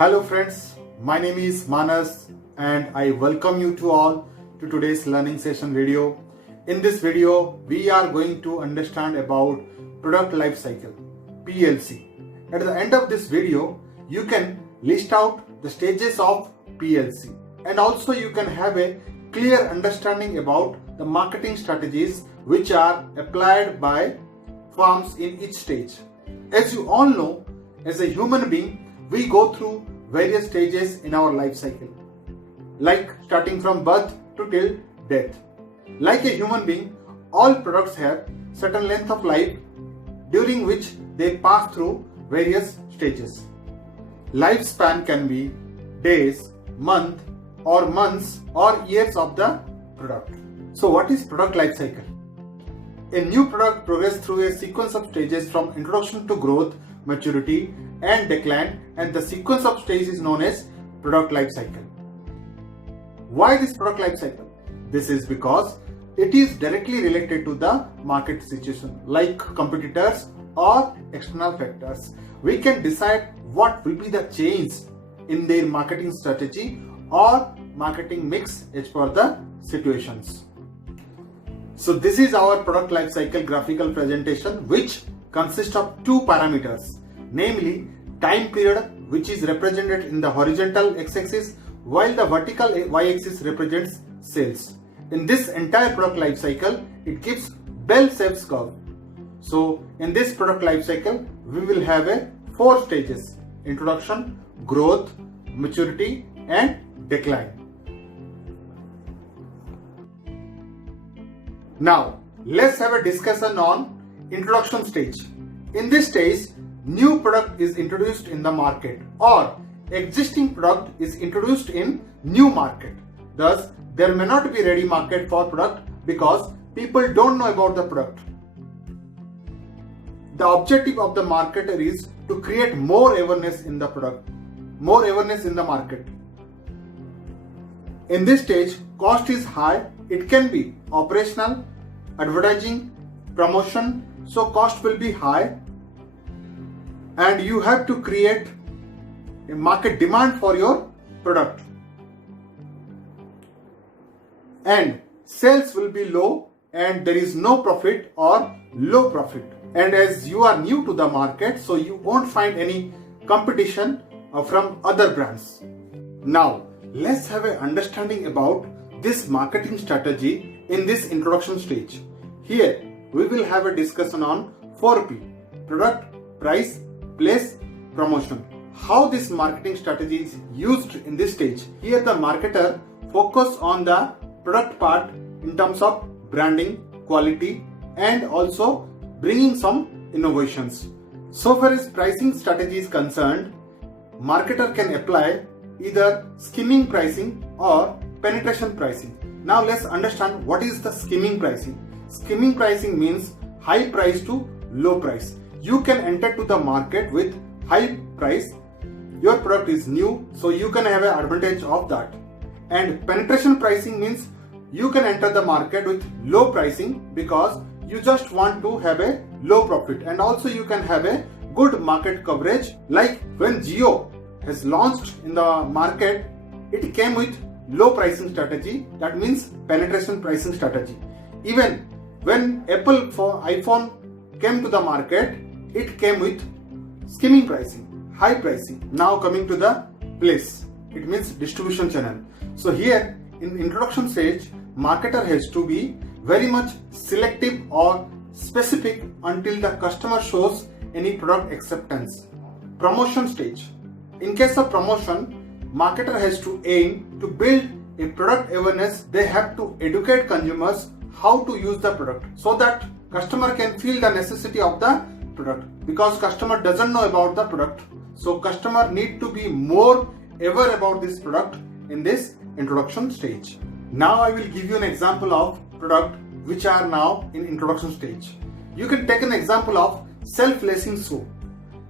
Hello friends, my name is Manas and I welcome you to all to today's learning session video. In this video, we are going to understand about product life cycle, PLC. At the end of this video, you can list out the stages of PLC and also you can have a clear understanding about the marketing strategies which are applied by firms in each stage. As you all know, as a human being, we go through various stages in our life cycle, like starting from birth to till death. Like a human being, all products have certain length of life during which they pass through various stages. Lifespan can be days, month or months or years of the product. So what is product life cycle? A new product progresses through a sequence of stages from introduction to growth, maturity and decline, and the sequence of stages is known as product life cycle. Why this product life cycle? This is because it is directly related to the market situation, like competitors or external factors. We can decide what will be the change in their marketing strategy or marketing mix as per the situations. So this is our product life cycle graphical presentation, which consists of two parameters, namely time period, which is represented in the horizontal x-axis while the vertical y-axis represents sales. In this entire product life cycle, it gives bell-shaped curve. So in this product life cycle, we will have a 4 stages: introduction, growth, maturity and decline. Now let's have a discussion on introduction stage. In this stage, new product is introduced in the market or existing product is introduced in new market. Thus, there may not be ready market for product because people don't know about the product. The objective of the marketer is to create more awareness in the product, more awareness in the market. In this stage, cost is high. It can be operational, advertising, promotion. So cost will be high and you have to create a market demand for your product. And sales will be low and there is no profit or low profit. And as you are new to the market, so you won't find any competition from other brands. Now, let's have an understanding about this marketing strategy in this introduction stage. Here, we will have a discussion on 4P: product, price, place, promotion. How this marketing strategy is used in this stage. Here the marketer focus on the product part in terms of branding, quality and also bringing some innovations. So far as pricing strategy is concerned, marketer can apply either skimming pricing or penetration pricing. Now let's understand what is the skimming pricing. Skimming pricing means high price to low price. You can enter to the market with high price. Your product is new, so you can have an advantage of that. And penetration pricing means you can enter the market with low pricing because you just want to have a low profit, and also you can have a good market coverage. Like when Jio has launched in the market, it came with low pricing strategy, that means penetration pricing strategy. Even when Apple for iPhone came to the market, it came with skimming pricing, high pricing. Now coming to the place, it means distribution channel. So here in introduction stage, marketer has to be very much selective or specific until the customer shows any product acceptance. Promotion stage. In case of promotion, marketer has to aim to build a product awareness. They have to educate consumers how to use the product so that customer can feel the necessity of the product, because customer doesn't know about the product. So customer need to be more aware about this product in this introduction stage. Now I will give you an example of product which are now in introduction stage. You can take an example of self-lacing shoe.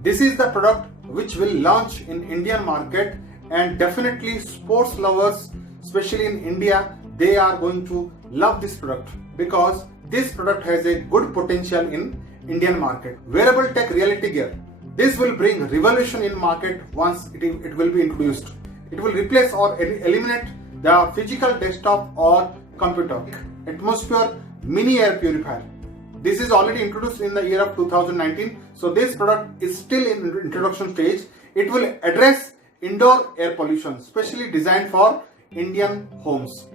This is the product which will launch in Indian market, and definitely sports lovers, especially in India, they are going to love this product because this product has a good potential in Indian market. Wearable tech reality gear. This will bring revolution in market once it will be introduced. It will replace or eliminate the physical desktop or computer. Atmosphere mini air purifier. This is already introduced in the year of 2019. So this product is still in introduction stage. It will address indoor air pollution, specially designed for Indian homes.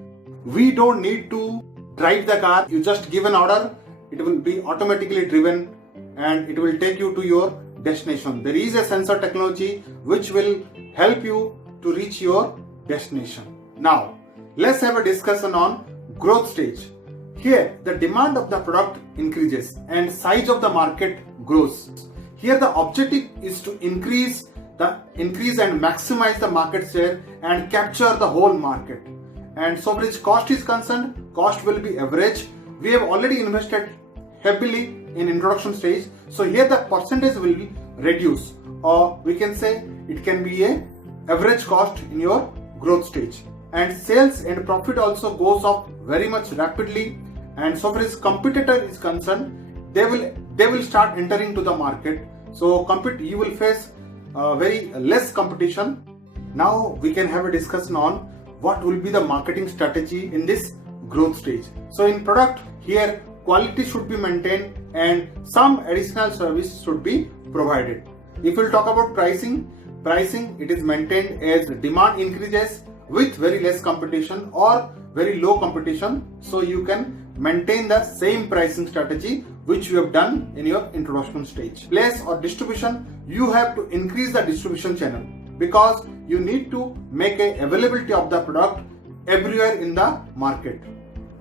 We don't need to drive the car. You just give an order. It will be automatically driven and it will take you to your destination. There is a sensor technology which will help you to reach your destination. Now, let's have a discussion on growth stage. Here, the demand of the product increases and size of the market grows. Here, the objective is to increase and maximize the market share and capture the whole market. And so, as cost is concerned, cost will be average. We have already invested heavily in introduction stage. So here the percentage will be reduced, or we can say it can be a average cost in your growth stage. And sales and profit also goes up very much rapidly. And so far as competitor is concerned, they will start entering to the market. So you will face very less competition. Now we can have a discussion on what will be the marketing strategy in this growth stage. So in product, here quality should be maintained and some additional service should be provided. If we'll talk about pricing it is maintained as demand increases with very less competition or very low competition. So you can maintain the same pricing strategy which you have done in your introduction stage. Place or distribution, you have to increase the distribution channel because you need to make a availability of the product everywhere in the market.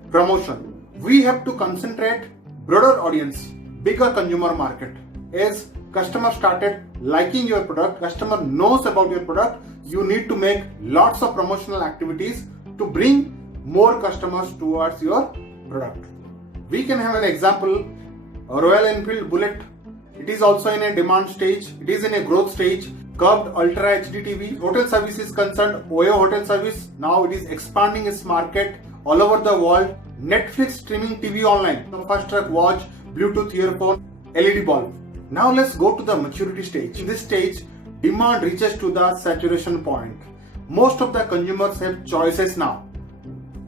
Promotion, we have to concentrate broader audience, bigger consumer market. As customer started liking your product, customer knows about your product, you need to make lots of promotional activities to bring more customers towards your product. We can have an example, Royal Enfield Bullet. It is also in a demand stage. It is in a growth stage. Curved Ultra HD TV. Hotel service is concerned, OYO hotel service. Now it is expanding its market all over the world. Netflix streaming TV online. Fast track watch, Bluetooth earphone, LED bulb. Now let's go to the maturity stage. In this stage, demand reaches to the saturation point. Most of the consumers have choices now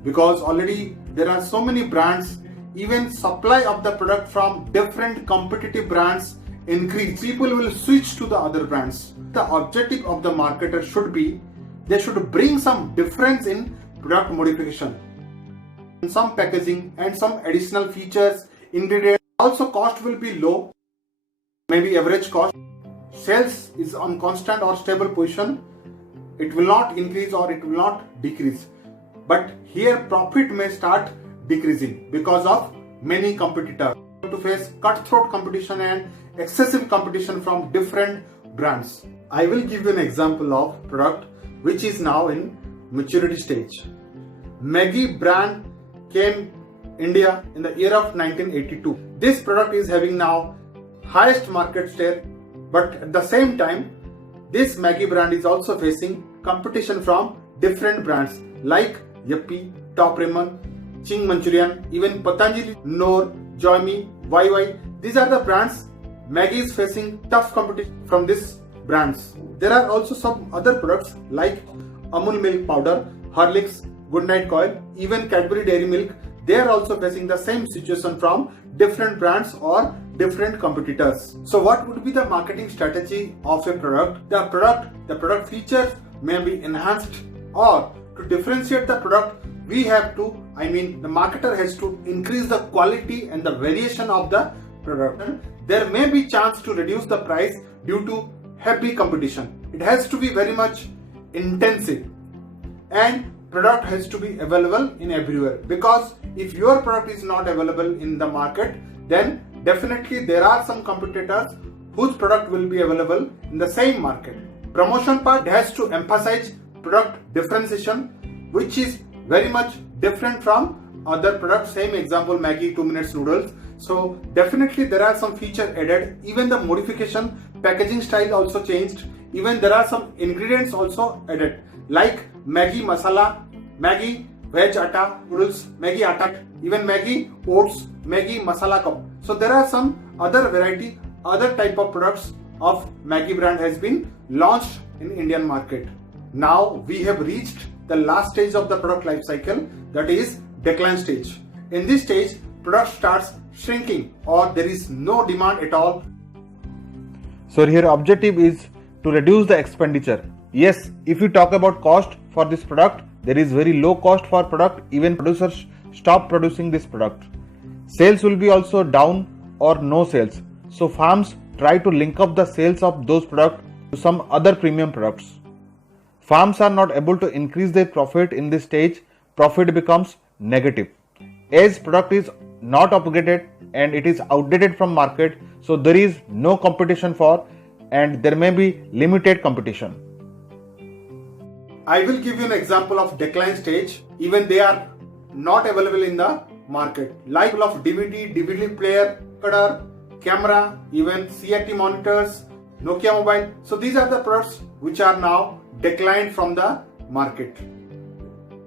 because already there are so many brands. Even supply of the product from different competitive brands increase. People will switch to the other brands. The objective of the marketer should be, they should bring some difference in product modification, some packaging and some additional features, ingredients. Also cost will be low, maybe average cost. Sales is on constant or stable position. It will not increase or it will not decrease. But here profit may start decreasing because of many competitors. To face cutthroat competition and excessive competition from different brands. I will give you an example of product which is now in maturity stage. Maggi brand came India in the year of 1982. This product is having now highest market share, but at the same time this Maggi brand is also facing competition from different brands like Yuppie, Top Ramen, Ching Manchurian, even Patanjali, Knorr, Joyme, YY. These are the brands. Maggi is facing tough competition from these brands. There are also some other products like Amul milk powder, Horlicks, Goodnight Coil, even Cadbury Dairy Milk. They are also facing the same situation from different brands or different competitors. So what would be the marketing strategy of a product? The product features may be enhanced, or to differentiate the product, we have to, the marketer has to increase the quality and the variation of the product. There may be chance to reduce the price due to heavy competition. It has to be very much intensive and product has to be available in everywhere, because if your product is not available in the market, then definitely there are some competitors whose product will be available in the same market. Promotion part has to emphasize product differentiation, which is very much different from other products. Same example, Maggi 2 minutes noodles. So definitely there are some feature added. Even the modification, packaging style also changed. Even there are some ingredients also added like Maggi masala, Maggi veg atta noodles, Maggi atta, even Maggi oats, Maggi masala cup. So there are some other variety, other type of products of Maggi brand has been launched in Indian market. Now we have reached the last stage of the product life cycle, that is decline stage. In this stage, product starts shrinking or there is no demand at all. So here objective is to reduce the expenditure. Yes, if you talk about cost for this product, there is very low cost for product, even producers stop producing this product. Sales will be also down or no sales. So farms try to link up the sales of those products to some other premium products. Farms are not able to increase their profit in this stage, profit becomes negative. As product is not upgraded and it is outdated from market, so there is no competition for and there may be limited competition. I will give you an example of decline stage. Even they are not available in the market. Like of DVD player, cutter, camera, even CRT monitors, Nokia mobile. So these are the products which are now declined from the market.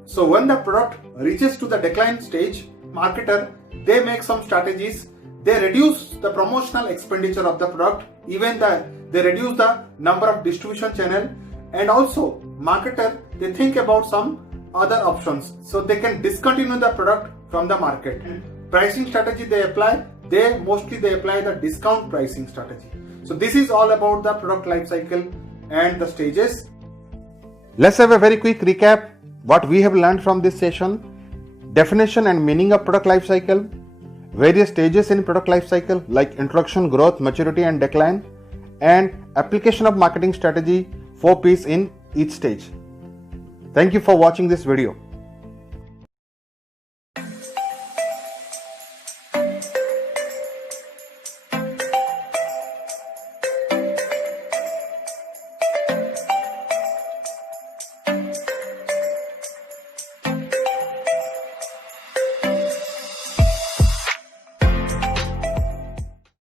So when the product reaches to the decline stage, marketer, they make some strategies. They reduce the promotional expenditure of the product. Even they reduce the number of distribution channel, and also marketer, they think about some other options. So they can discontinue the product from the market. Pricing strategy they apply, they apply the discount pricing strategy. So this is all about the product life cycle and the stages. Let's have a very quick recap what we have learned from this session. Definition and meaning of product life cycle, various stages in product life cycle like introduction, growth, maturity and decline, and application of marketing strategy, 4 P's in each stage. Thank you for watching this video.